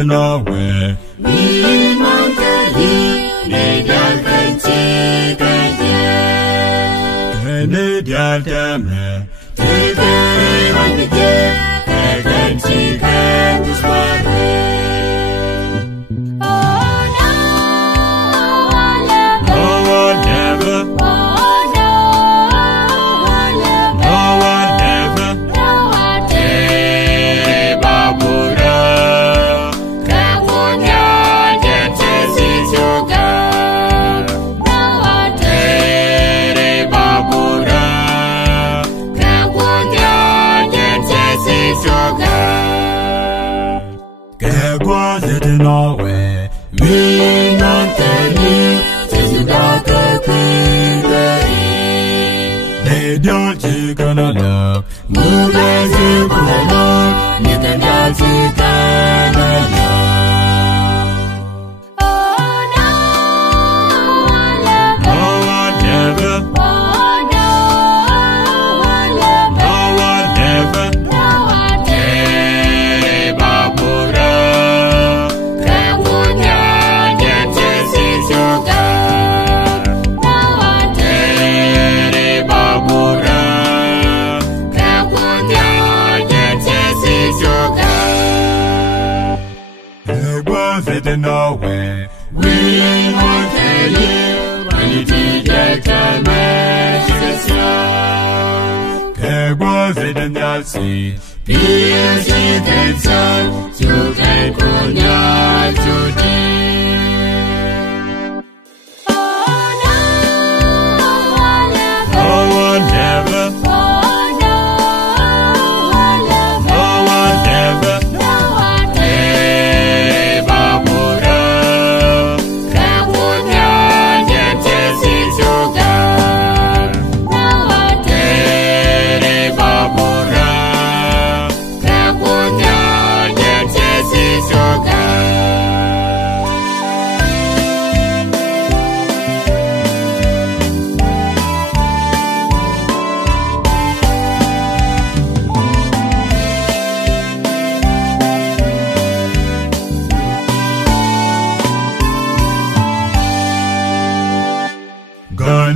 the Norway. We want to live, Canadian country, Canadian Dame. Take care of the day, country, can't swap it. Norway. We want to live till you got the queen. They don't you gonna love. Move as you go along. You can dance you can love. Oh no, I love no one never. Oh no, I love no one never. No one Hey, Babura. In Norway, we want to live when you take a magic sound. There was it in the sea. Peers you can sound, you can go down today. Oh no, I love no one never. Oh no, I love no one never.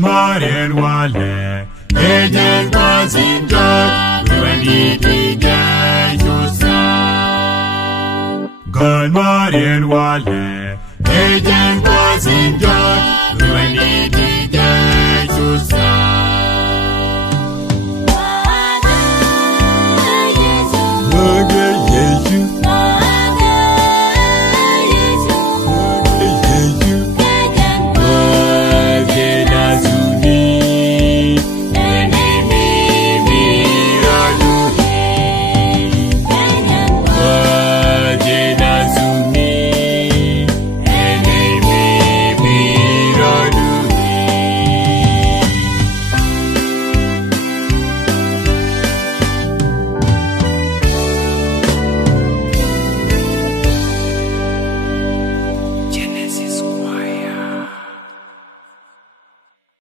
Martin Wale, Agent was in dark, when he began to sound. Good Martin Wale, Agent was in dark.